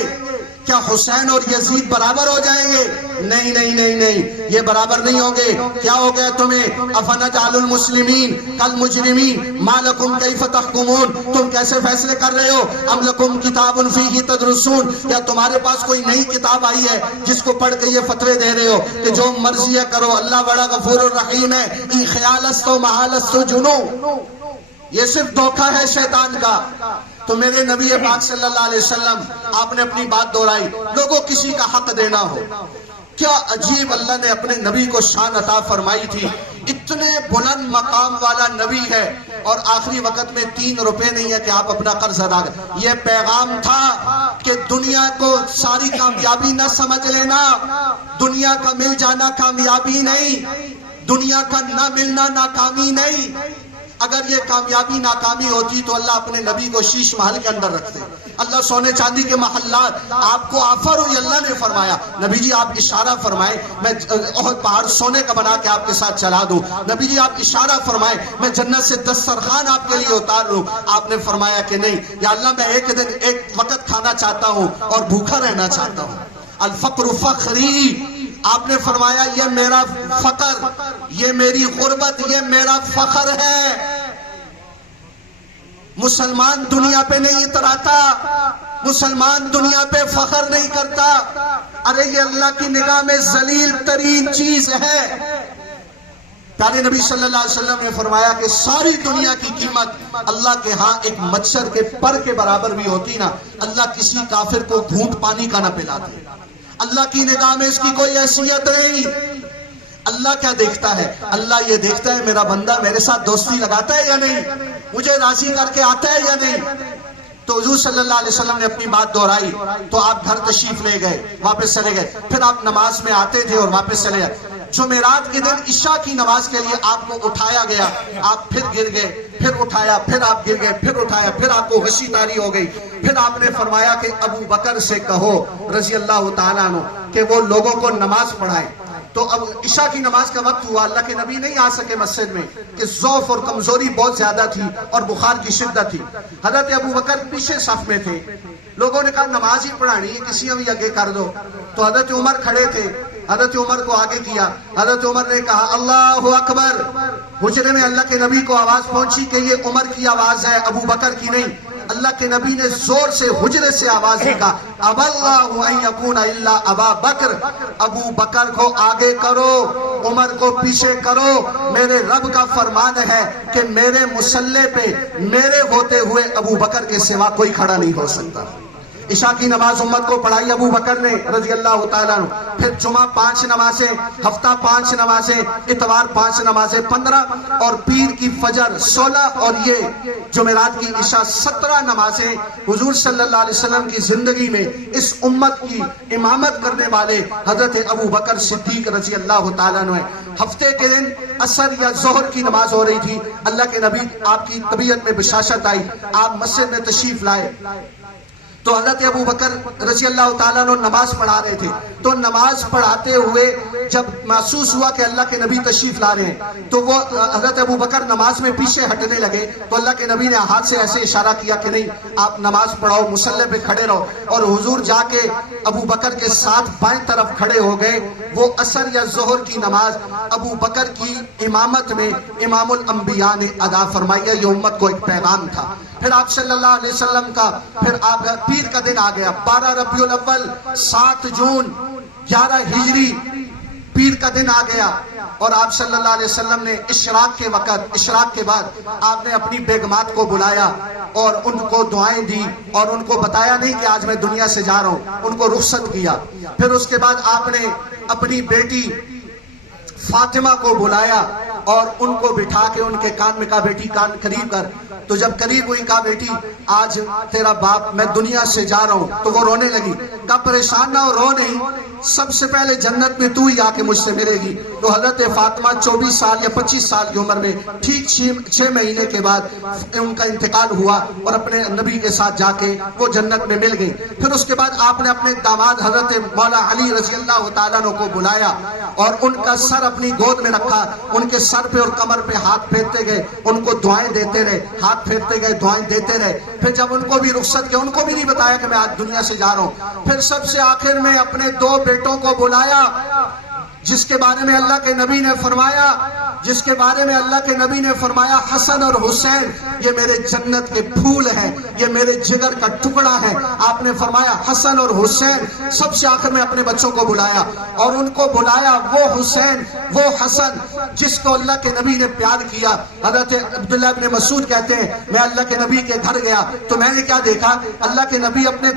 کیا حسین اور یزید برابر ہو جائیں گے؟ نہیں نہیں نہیں نہیں، یہ برابر نہیں ہوں گے۔ کیا ہو گیا تمہیں؟ افنجعل المسلمین کالمجرمین ما لکم کیف تحکمون، تم کیسے فیصلے کر رہے ہو؟ ام لکم کتاب فیہ تدرسون، یا تمہارے پاس کوئی نئی کتاب آئی ہے جس کو پڑھ کے یہ فتوے دے رہے ہو کہ جو مرضی ہے کرو، اللہ بڑا غفور الرحیم ہے، ای خیال است و محال است و جنو۔ یہ صرف دھوکہ ہے شیطان کا۔ تو میرے نبی پاک صلی اللہ علیہ وسلم آپ نے اپنی بات دہرائی، لوگوں کسی کا حق دینا ہو۔ کیا عجیب اللہ نے اپنے نبی کو شان عطا فرمائی تھی، اتنے بلند مقام والا نبی ہے، اور آخری وقت میں 3 روپے نہیں ہے کہ آپ اپنا قرض ادا کریں۔ یہ پیغام تھا کہ دنیا کو ساری کامیابی نہ سمجھ لینا، دنیا کا مل جانا کامیابی نہیں، دنیا کا نہ ملنا ناکامی نہیں۔ اگر یہ کامیابی ناکامی ہوتی تو اللہ اپنے نبی کو شیش محل کے اندر رکھتے۔ اللہ سونے چاندی کے محلات آپ کو آفر ہوئی، اللہ نے فرمایا نبی جی آپ اشارہ فرمائیں میں احد پہاڑ سونے کا بنا کے آپ کے ساتھ چلا دوں، نبی جی آپ اشارہ فرمائیں میں جنت سے دسترخوان آپ کے لیے اتار لوں۔ آپ نے فرمایا کہ نہیں یا اللہ میں ایک دن ایک وقت کھانا چاہتا ہوں اور بھوکا رہنا چاہتا ہوں۔ الفقر فخری، آپ نے فرمایا یہ میرا فقر، یہ میری غربت، یہ میرا فخر ہے۔ مسلمان دنیا پہ نہیں اتراتا، مسلمان دنیا پہ فخر نہیں کرتا، ارے یہ اللہ کی نگاہ میں ذلیل ترین چیز ہے۔ پیارے نبی صلی اللہ علیہ وسلم نے فرمایا کہ ساری دنیا کی قیمت اللہ کے ہاں ایک مچھر کے پر کے برابر بھی ہوتی نا، اللہ کسی کافر کو گھونٹ پانی کا نہ پلاتے۔ اللہ کی نگاہ میں اس کی کوئی حیثیت نہیں۔ اللہ کیا دیکھتا ہے؟ اللہ یہ دیکھتا ہے میرا بندہ میرے ساتھ دوستی لگاتا ہے یا نہیں، مجھے راضی کر کے آتا ہے یا نہیں۔ تو حضور صلی اللہ علیہ وسلم نے اپنی بات دہرائی تو آپ گھر تشریف لے گئے، واپس چلے گئے، پھر آپ نماز میں آتے تھے اور واپس چلے گئے۔ جمعرات کے دن عشاء کی نماز کے لیے آپ کو اٹھایا گیا، آپ پھر گر گئے، پھر اٹھایا، پھر آپ گر گئے، پھر اٹھایا، پھر آپ کو غشی تاری ہو گئی۔ پھر آپ نے فرمایا کہ ابو بکر سے کہو رضی اللہ تعالیٰ عنہ کہ وہ لوگوں کو نماز پڑھائیں۔ تو اب عشاء کی نماز کا وقت ہوا، اللہ کے نبی نہیں آ سکے مسجد میں کہ ضعف اور کمزوری بہت زیادہ تھی اور بخار کی شدت تھی۔ حضرت ابو بکر پیچھے صف میں تھے، لوگوں نے کہا نماز ہی پڑھانی ہے، کسی بھی آگے کر دو۔ تو حضرت عمر کھڑے تھے، حضرت عمر کو آگے کیا، حضرت عمر نے کہا اللہ اکبر۔ حجرے میں اللہ کے نبی کو آواز پہنچی کہ یہ عمر کی آواز ہے، ابو بکر کی نہیں۔ اللہ کے نبی نے زور سے حجرے سے آواز دی، کہا اب اللہ ان یکون الا ابا بکر، ابو بکر کو آگے کرو، عمر کو پیچھے کرو۔ میرے رب کا فرمان ہے کہ میرے مصلی پہ میرے ہوتے ہوئے ابو بکر کے سوا کوئی کھڑا نہیں ہو سکتا۔ عشاء کی نماز امت کو پڑھائی ابو بکر نے رضی اللہ تعالیٰ عنہ، پھر جمعہ 5 نمازیں، ہفتہ 5 نمازیں، اتوار 5 نمازیں 15، اور پیر کی فجر 16، اور یہ جمعرات کی عشاء 17 نمازیں حضور صلی اللہ علیہ وسلم کی زندگی میں اس امت کی امامت کرنے والے حضرت ابو بکر صدیق رضی اللہ تعالیٰ عنہ۔ ہفتے کے دن عصر یا ظہر کی نماز ہو رہی تھی، اللہ کے نبی آپ کی طبیعت میں بشاشت آئی، آپ مسجد میں تشریف لائے، تو حضرت ابو بکر رضی اللہ تعالیٰ عنہ نماز پڑھا رہے تھے۔ تو نماز پڑھاتے ہوئے جب محسوس ہوا کہ اللہ کے نبی تشریف لا رہے ہیں تو وہ حضرت ابو بکر نماز میں پیچھے ہٹنے لگے، تو اللہ کے نبی نے ہاتھ سے ایسے اشارہ کیا کہ نہیں آپ نماز پڑھاؤ، مصلی پہ کھڑے رہو، اور حضور جا کے ابو بکر کے ساتھ بائیں طرف کھڑے ہو گئے۔ وہ عصر یا ظہر کی نماز ابو بکر کی امامت میں امام الانبیاء نے ادا فرمائی۔ یہ امت کو ایک پیغام تھا۔ پھر آپ صلی اللہ علیہ وسلم کا پھر آپ پیر کا دن آ گیا، 12 ربیع الاول، 7 جون 11 ہجری، پیر کا دن آ گیا، اور آپ صلی اللہ علیہ وسلم نے اشراق کے وقت، اشراق کے بعد آپ نے اپنی بیگمات کو بلایا اور ان کو دعائیں دی، اور ان کو بتایا نہیں کہ آج میں دنیا سے جا رہا ہوں، ان کو رخصت کیا۔ پھر اس کے بعد آپ نے اپنی بیٹی فاطمہ کو بلایا اور ان کو بٹھا کے ان کے کان میں کہا بیٹی کان قریب کر۔ تو جب قریب ہوئی کہا بیٹی آج تیرا باپ میں دنیا سے جا رہا ہوں، تو وہ رونے لگی۔ کہا پریشان نہ ہو، رو نہیں، سب سے پہلے جنت میں تو ہی آ کے مجھ سے ملے گی۔ تو حضرت فاطمہ 24 سال یا 25 سال کی عمر میں ٹھیک 6 مہینے کے بعد ان کا انتقال ہوا اور اپنے نبی کے ساتھ جا کے وہ جنت میں مل گئی۔ پھر اس کے بعد آپ نے اپنے داماد حضرت مولا علی رضی اللہ تعالیٰ عنہ کو بلایا اور ان کا سر اپنی گود میں رکھا، ان کے سر پہ اور کمر پہ ہاتھ پھیرتے گئے، ان کو دعائیں دیتے رہے، ہاتھ پھیرتے گئے، دعائیں دیتے رہے۔ پھر جب ان کو بھی رخصت کیا، ان کو بھی نہیں بتایا کہ میں آج دنیا سے جا رہا ہوں۔ پھر سب سے آخر میں اپنے 2 بیٹوں کو بلایا، جس کے بارے میں اللہ کے نبی نے فرمایا حسن اور حسین یہ میرے جنت کے پھول ہیں، یہ میرے جگر کا ٹکڑا ہے۔ آپ نے فرمایا حسن اور حسین، سب سے آخر میں اپنے بچوں کو بلایا اور ان کو بلایا وہ حسین وہ حسن جس کو اللہ کے نبی نے پیار کیا۔ حضرت عبداللہ ابن مسعود کہتے ہیں میں اللہ کے نبی کے گھر گیا تو میں نے کیا دیکھا، اللہ کے نبی اپنے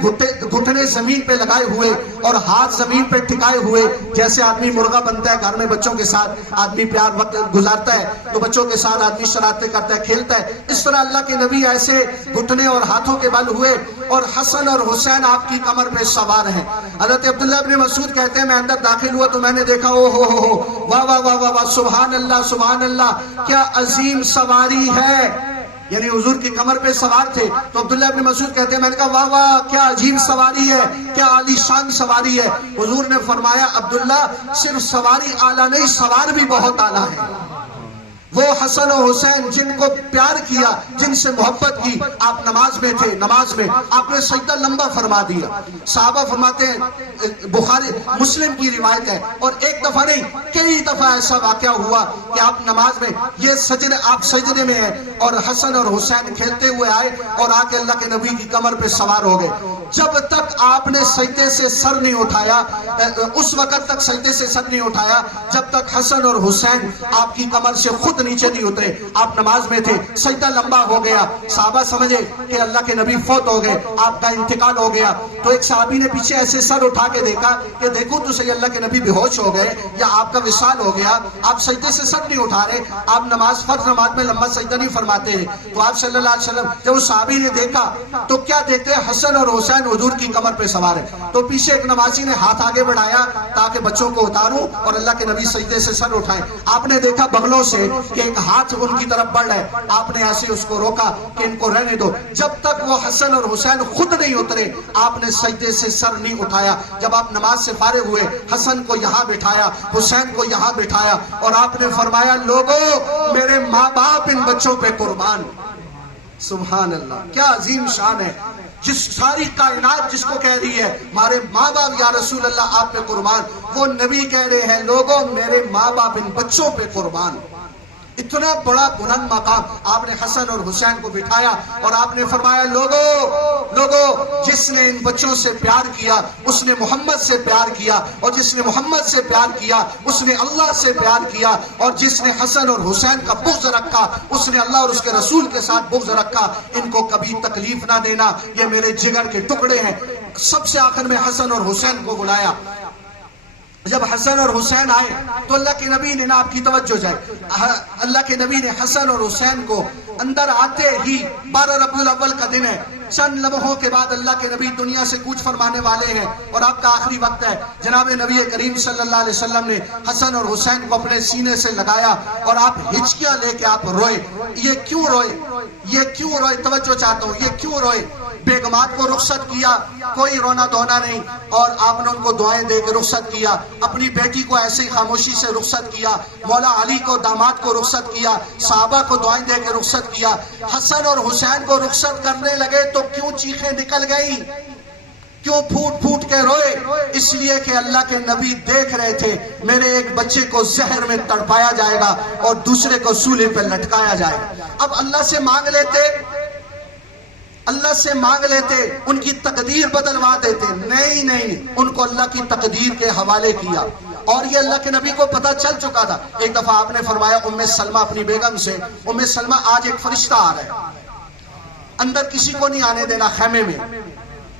گھٹنے زمین پہ لگائے ہوئے اور ہاتھ زمین پہ ٹکائے ہوئے، جیسے آدمی مرغا بنتا ہے گھر میں بچوں کے ساتھ آدمی پیار وقت گزارتا ہے تو بچوں کے ساتھ آدمی شرارتیں کرتا ہے، کھیلتا ہے، اس طرح اللہ کے نبی ایسے گھٹنے اور ہاتھوں کے بل ہوئے اور حسن اور حسین آپ کی کمر پہ سوار ہیں۔ حضرت عبداللہ ابن مسعود کہتے ہیں میں اندر داخل ہوا تو میں نے دیکھا او ہو واہ واہ واہ واہ سبحان اللہ کیا عظیم سواری ہے، یعنی حضور کی کمر پہ سوار تھے۔ تو عبداللہ ابن مسعود کہتے ہیں میں نے کہا واہ واہ کیا عجیب سواری ہے، کیا عالی شان سواری ہے۔ حضور نے فرمایا عبداللہ صرف سواری اعلیٰ نہیں، سوار بھی بہت اعلیٰ ہے۔ وہ حسن و حسین جن کو پیار کیا، جن سے محبت کی، آپ نماز میں تھے، نماز میں آپ نے سجدہ لمبا فرما دیا۔ صحابہ فرماتے ہیں، بخاری مسلم کی روایت ہے، اور ایک دفعہ نہیں کئی دفعہ ایسا واقعہ ہوا کہ آپ نماز میں یہ سجدے، آپ سجدے میں ہیں اور حسن اور حسین کھیلتے ہوئے آئے اور آ کے اللہ کے نبی کی کمر پہ سوار ہو گئے۔ جب تک آپ نے سجدے سے سر نہیں اٹھایا، اس وقت تک سجدے سے سر نہیں اٹھایا جب تک حسن اور حسین آپ کی کمر سے خود نیچے نہیں اترے۔ آپ نماز میں تھے، سجدہ لمبا ہو گیا، صحابہ سمجھے کہ اللہ کے نبی فوت ہو گئے، آپ کا انتقال ہو گیا۔ تو ایک صحابی نے پیچھے ایسے سر اٹھا کے دیکھا کہ دیکھو تو صحیح اللہ کے نبی بے ہوش ہو گئے یا آپ کا وصال ہو گیا، آپ سجدے سے سر نہیں اٹھا رہے، آپ نماز فرض نماز میں لمبا سجدہ نہیں فرماتے ہیں۔ تو آپ صلی اللہ علیہ وسلم جب اس صحابی نے دیکھا تو کیا دیکھتے ہیں، حسن اور حسین حضور کی کمر پہ سوار ہے۔ تو پیچھے ایک نمازی نے ہاتھ آگے بڑھایا تاکہ بچوں کو اتاروں اور اللہ کے نبی سجدے سے سر اٹھائیں۔ آپ نے دیکھا بغلوں سے کہ ایک ہاتھ ان کی طرف بڑھ رہا ہے، آپ نے ایسے اس کو روکا کہ ان کو رہنے دو۔ جب تک وہ حسن اور حسین خود نہیں اترے آپ نے سجدے سے سر نہیں اٹھایا۔ جب آپ نماز سے فارغ ہوئے حسن کو یہاں بٹھایا، حسین کو یہاں بٹھایا اور آپ نے فرمایا لوگو میرے ماں باپ ان بچوں پہ قربان۔ سبحان اللہ، کیا عظیم شان ہے، جس ساری کائنات جس کو کہہ رہی ہے ہمارے ماں باپ یا رسول اللہ آپ پہ قربان، وہ نبی کہہ رہے ہیں لوگوں میرے ماں باپ ان بچوں پہ قربان۔ اتنا بڑا بلند مقام آپ نے حسن اور حسین کو بٹھایا اور آپ نے فرمایا لوگو جس نے ان بچوں سے پیار کیا اس نے محمد سے پیار کیا، اور جس نے محمد سے پیار کیا اس نے اللہ سے پیار کیا، اور جس نے حسن اور حسین کا بغض رکھا اس نے اللہ اور اس کے رسول کے ساتھ بغض رکھا۔ ان کو کبھی تکلیف نہ دینا، یہ میرے جگر کے ٹکڑے ہیں۔ سب سے آخر میں حسن اور حسین کو بلایا۔ جب حسن اور حسین آئے تو اللہ کے نبی نے، آپ کی توجہ جائے، اللہ کے نبی نے حسن اور حسین کو اندر آتے ہی 12 ربیع الاول کا دن ہے، چند لمحوں کے بعد اللہ کے نبی دنیا سے کوچ فرمانے والے ہیں اور آپ کا آخری وقت ہے۔ جناب نبی کریم صلی اللہ علیہ وسلم نے حسن اور حسین کو اپنے سینے سے لگایا اور آپ ہچکیاں لے کے آپ روئے۔ یہ کیوں روئے؟ توجہ چاہتا ہوں، یہ کیوں روئے؟ بیگمات کو رخصت کیا، کوئی رونا دھونا نہیں، اور آپ نے ان کو دعائیں دے کے رخصت کیا۔ اپنی بیٹی کو ایسے ہی خاموشی سے رخصت کیا، مولا علی کو داماد کو رخصت کیا، صحابہ کو دعائیں دے کے رخصت کیا۔ حسن اور حسین کو رخصت کرنے لگے تو کیوں چیخیں نکل گئی، کیوں پھوٹ پھوٹ کے روئے؟ اس لیے کہ اللہ کے نبی دیکھ رہے تھے میرے ایک بچے کو زہر میں تڑپایا جائے گا اور دوسرے کو سولے پہ لٹکایا جائے گا۔ اب اللہ سے مانگ لیتے ان کی تقدیر بدلوا دیتے، نہیں، ان کو اللہ کی تقدیر کے حوالے کیا، اور یہ اللہ کے نبی کو پتہ چل چکا تھا۔ ایک دفعہ آپ نے فرمایا ام سلمہ اپنی بیگم سے، ام سلمہ آج ایک فرشتہ آ رہا ہے، اندر کسی کو نہیں آنے دینا خیمے میں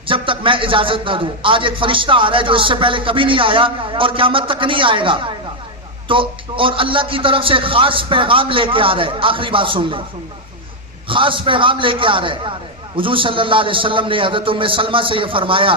جب تک میں اجازت نہ دوں۔ آج ایک فرشتہ آ رہا ہے جو اس سے پہلے کبھی نہیں آیا اور قیامت تک نہیں آئے گا، تو اور اللہ کی طرف سے خاص پیغام لے کے آ رہا ہے۔ آخری بات سن لیں، خاص پیغام لے کے آ رہا ہے۔ حضور صلی اللہ علیہ وسلم نے حضرت ام سلمہ سے یہ فرمایا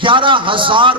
11,000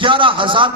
11,000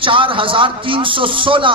4,316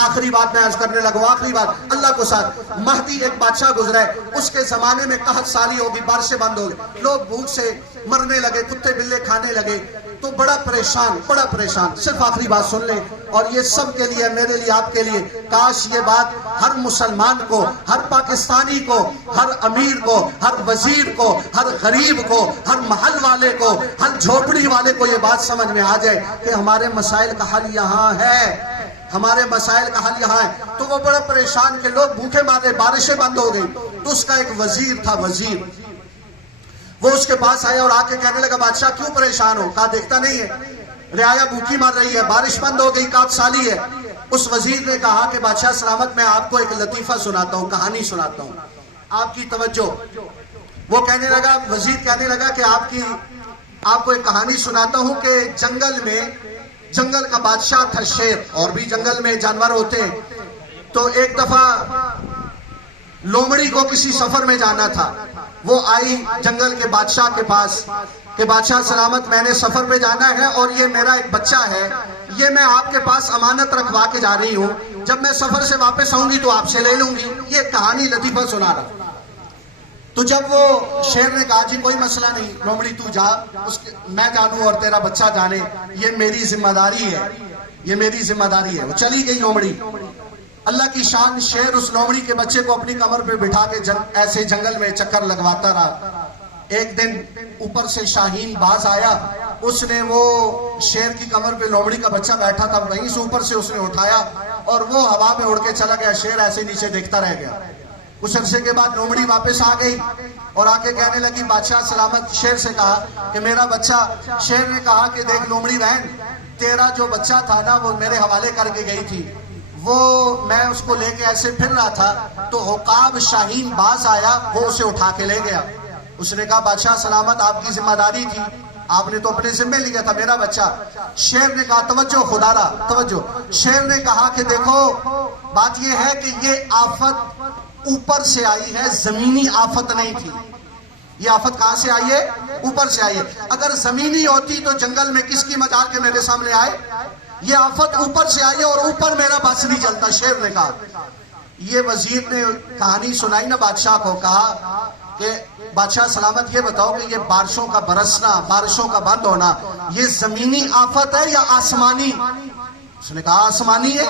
آخری بات میں عرض کرنے لگا، آخری بات اللہ کو ساتھ، مہدی ایک بادشاہ گزرا ہے، اس کے زمانے میں قحط سالی ہوگی، بارشیں بند ہو گئی، لوگ بھوک سے مرنے لگے، کتے بلے کھانے لگے، تو بڑا پریشان، صرف آخری بات سن لیں، اور یہ سب کے لیے، میرے لیے، آپ کے لیے، کاش یہ بات ہر مسلمان کو، ہر پاکستانی کو، ہر امیر کو، ہر وزیر کو، ہر غریب کو، ہر محل والے کو، ہر جھوپڑی والے کو یہ بات سمجھ میں آ جائے کہ ہمارے مسائل کا حل یہاں ہے، ہمارے مسائل کا حل یہاں ہے۔ تو وہ بڑا پریشان کہ لوگ بھوکے مارے، بارشیں بند ہو گئی، تو اس کا ایک وزیر تھا، وہ اس کے پاس آیا اور آ کے کہنے لگا بادشاہ کیوں پریشان ہو؟ کہا دیکھتا نہیں ہے رعایا بھوکی مار رہی ہے، بارش بند ہو گئی، قحط سالی ہے۔ اس وزیر نے کہا کہ بادشاہ سلامت، میں آپ کو ایک لطیفہ سناتا ہوں، کہانی سناتا ہوں، آپ کی توجہ۔ وہ کہنے لگا، وزیر کہنے لگا کہ آپ کو ایک کہانی سناتا ہوں کہ جنگل کا بادشاہ تھا شیر، اور بھی جنگل میں جانور ہوتے ہیں، تو ایک دفعہ لومڑی کو کسی سفر میں جانا تھا، وہ آئی جنگل کے بادشاہ کے پاس کہ بادشاہ سلامت، میں نے سفر پہ جانا ہے اور یہ میرا ایک بچہ ہے، یہ میں آپ کے پاس امانت رکھوا کے جا رہی ہوں، جب میں سفر سے واپس آؤں گی تو آپ سے لے لوں گی۔ یہ کہانی لطیفہ سنا رہا۔ تو جب وہ شیر نے کہا جی کوئی مسئلہ نہیں، لومڑی تو جا، میں جانوں اور تیرا بچہ جانے، یہ میری ذمہ داری ہے، وہ چلی گئی لومڑی۔ اللہ کی شان، شیر اس لومڑی کے بچے کو اپنی کمر پہ بٹھا کے ایسے جنگل میں چکر لگواتا رہا۔ ایک دن اوپر سے شاہین باز آیا، اس نے وہ شیر کی کمر پہ لومڑی کا بچہ بیٹھا تھا، وہیں سے اوپر سے اس نے اٹھایا اور وہ ہوا میں اڑ کے چلا گیا، شیر ایسے نیچے دیکھتا رہ گیا۔ کچھ عرصے کے بعد لومڑی واپس آ گئی اور آ کے کہنے لگی بادشاہ سلامت، شیر سے کہا کہ میرا بچہ، شیر نے کہا کہ دیکھ لومڑی بہن، تیرا جو بچہ تھا نا وہ میرے حوالے کر کے گئی تھی، وہ میں اس کو لے کے ایسے پھر رہا تھا تو عقاب شاہین باز آیا، وہ اسے اٹھا کے لے گیا۔ اس نے کہا بادشاہ سلامت، آپ کی ذمہ داری تھی، آپ نے تو اپنے ذمہ لیا تھا میرا بچہ۔ شیر نے کہا توجہ خدارا، توجہ، شیر نے کہا کہ دیکھو بات یہ ہے کہ یہ آفت اوپر سے آئی ہے، زمینی آفت نہیں تھی۔ یہ آفت کہاں سے آئی ہے؟ اوپر سے آئی ہے۔ اگر زمینی ہوتی تو جنگل میں کس کی مجال کے میرے سامنے آئے؟ یہ آفت اوپر سے آئی ہے اور اوپر میرا بس نہیں چلتا، شیر نے کہا۔ یہ وزیر نے کہانی سنائی نا بادشاہ کو، کہا کہ بادشاہ سلامت یہ بتاؤ کہ یہ بارشوں کا برسنا، بارشوں کا بند ہونا، یہ زمینی آفت ہے یا آسمانی؟ اس نے کہا آسمانی ہے۔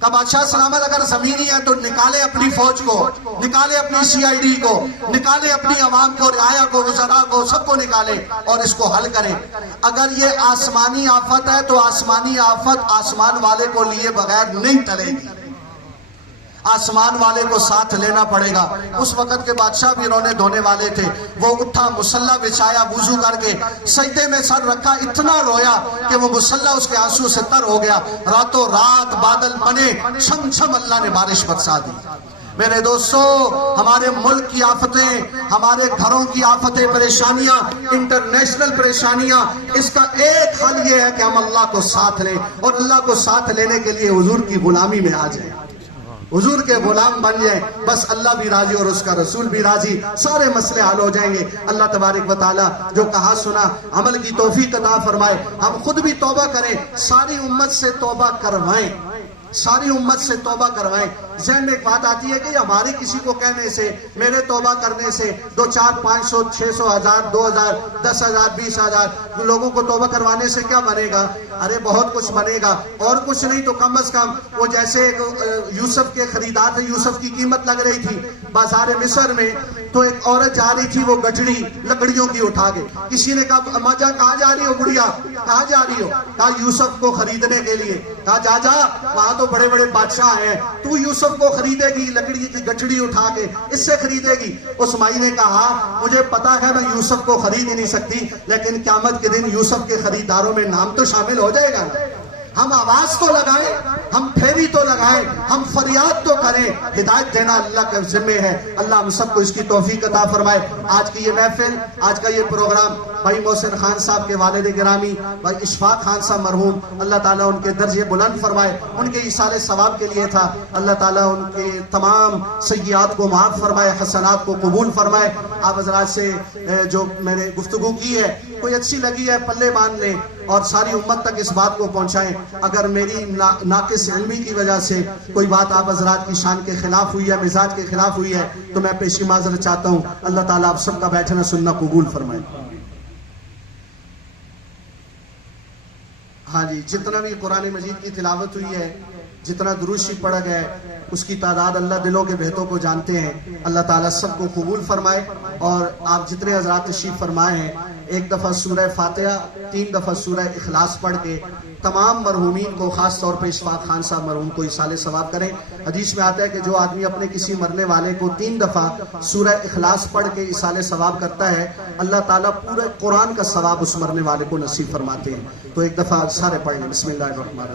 کہا بادشاہ سلامت اگر زمینی ہے تو نکالے اپنی فوج کو، نکالے اپنی CID کو، نکالے اپنی عوام کو، رعایا کو، وزراء کو، سب کو نکالے اور اس کو حل کریں۔ اگر یہ آسمانی آفت ہے تو آسمانی آفت آسمان والے کو لیے بغیر نہیں ٹلے گی، آسمان والے کو ساتھ لینا پڑے گا۔ اس وقت کے بادشاہ بھی رونے دھونے والے تھے، وہ اٹھا، مصلی بچھایا، وضو کر کے سجدے میں سر رکھا، اتنا رویا کہ وہ مصلی اس کے آنسو سے تر ہو گیا۔ راتوں رات بادل بنے، چھم چھم اللہ نے بارش برسا دی۔ میرے دوستو، ہمارے ملک کی آفتیں، ہمارے گھروں کی آفتیں، پریشانیاں، انٹرنیشنل پریشانیاں، اس کا ایک حل یہ ہے کہ ہم اللہ کو ساتھ لیں، اور اللہ کو ساتھ لینے کے لیے حضور کی غلامی میں آ جائیں، حضور کے غلام بن جائیں، بس اللہ بھی راضی اور اس کا رسول بھی راضی، سارے مسئلے حل ہو جائیں گے۔ اللہ تبارک و تعالیٰ جو کہا سنا عمل کی توفیق عطا فرمائے، ہم خود بھی توبہ کریں، ساری امت سے توبہ کروائیں، ساری امت سے توبہ کروائیں۔ ذہن میں ایک بات آتی ہے کہ ہماری کسی کو کہنے سے، میرے توبہ کرنے سے 200 400 500 600 1000 2000 10,000 20,000 لوگوں کو توبہ کروانے سے کیا بنے گا؟ ارے بہت کچھ بنے گا، اور کچھ نہیں تو کم از کم وہ جیسے یوسف کے خریدار تھے، یوسف کی قیمت لگ رہی تھی بازار مصر میں، تو ایک عورت جا رہی تھی وہ گٹھڑی لکڑیوں کی اٹھا کے، کسی نے کہا اماں جان کہاں جا رہی ہو گڑیا، کہاں جا رہی ہو؟ کہا یوسف کو خریدنے کے لیے۔ کہا جا جا، وہاں تو بڑے بڑے بادشاہ ہیں، تو یوسف کو خریدے گی لکڑی کی گٹھڑی اٹھا کے، اس سے خریدے گی؟ اس مائی نے کہا مجھے پتا ہے میں یوسف کو خرید ہی نہیں سکتی، لیکن قیامت کے دن یوسف کے خریداروں میں نام تو شامل ہو جائے گا نا۔ ہم آواز تو لگائیں، ہم پھیری تو لگائیں، ہم فریاد تو کریں، ہدایت دینا اللہ کے ذمہ ہے۔ اللہ ہم سب کو اس کی توفیق عطا فرمائے۔ آج کی یہ محفل، آج کا یہ پروگرام بھائی محسن خان صاحب کے والد گرامی بھائی اشفاق خان صاحب مرحوم، اللہ تعالیٰ ان کے درجے بلند فرمائے، ان کے ایصال ثواب کے لیے تھا۔ اللہ تعالیٰ ان کے تمام سیئات کو معاف فرمائے، حسنات کو قبول فرمائے۔ آپ حضرات سے جو میں نے گفتگو کی ہے کوئی اچھی لگی ہے پلے باندھ لیں، اور ساری امت تک اس بات کو پہنچائیں. اگر میری ناقص علمی کی وجہ سے کوئی بات آپ حضرات کی شان کے خلاف ہوئی ہے، مزاج کے خلاف ہوئی ہے، تو میں پیشی معذرت چاہتا ہوں. اللہ تعالیٰ آپ سب کا بیٹھنا سننا قبول فرمائے. ہاں جی، جتنا بھی قرآن مجید کی تلاوت ہوئی ہے، جتنا درود شریف پڑھا گیا ہے، اس کی تعداد اللہ دلوں کے بہتوں کو جانتے ہیں. اللہ تعالیٰ سب کو قبول فرمائے. اور آپ جتنے حضرات تشریف فرمائے ہیں، ایک دفعہ سورہ فاتحہ، 3 دفعہ سورہ اخلاص پڑھ کے تمام مرحومین کو، خاص طور پہ اشفاق خان صاحب مرحوم کو ایصال ثواب کریں. حدیث میں آتا ہے کہ جو آدمی اپنے کسی مرنے والے کو 3 دفعہ سورہ اخلاص پڑھ کے ایصال ثواب کرتا ہے، اللہ تعالیٰ پورے قرآن کا ثواب اس مرنے والے کو نصیب فرماتے ہیں. تو ایک دفعہ سارے پڑھ لیں. بسم اللہ الرحمن الرحیم.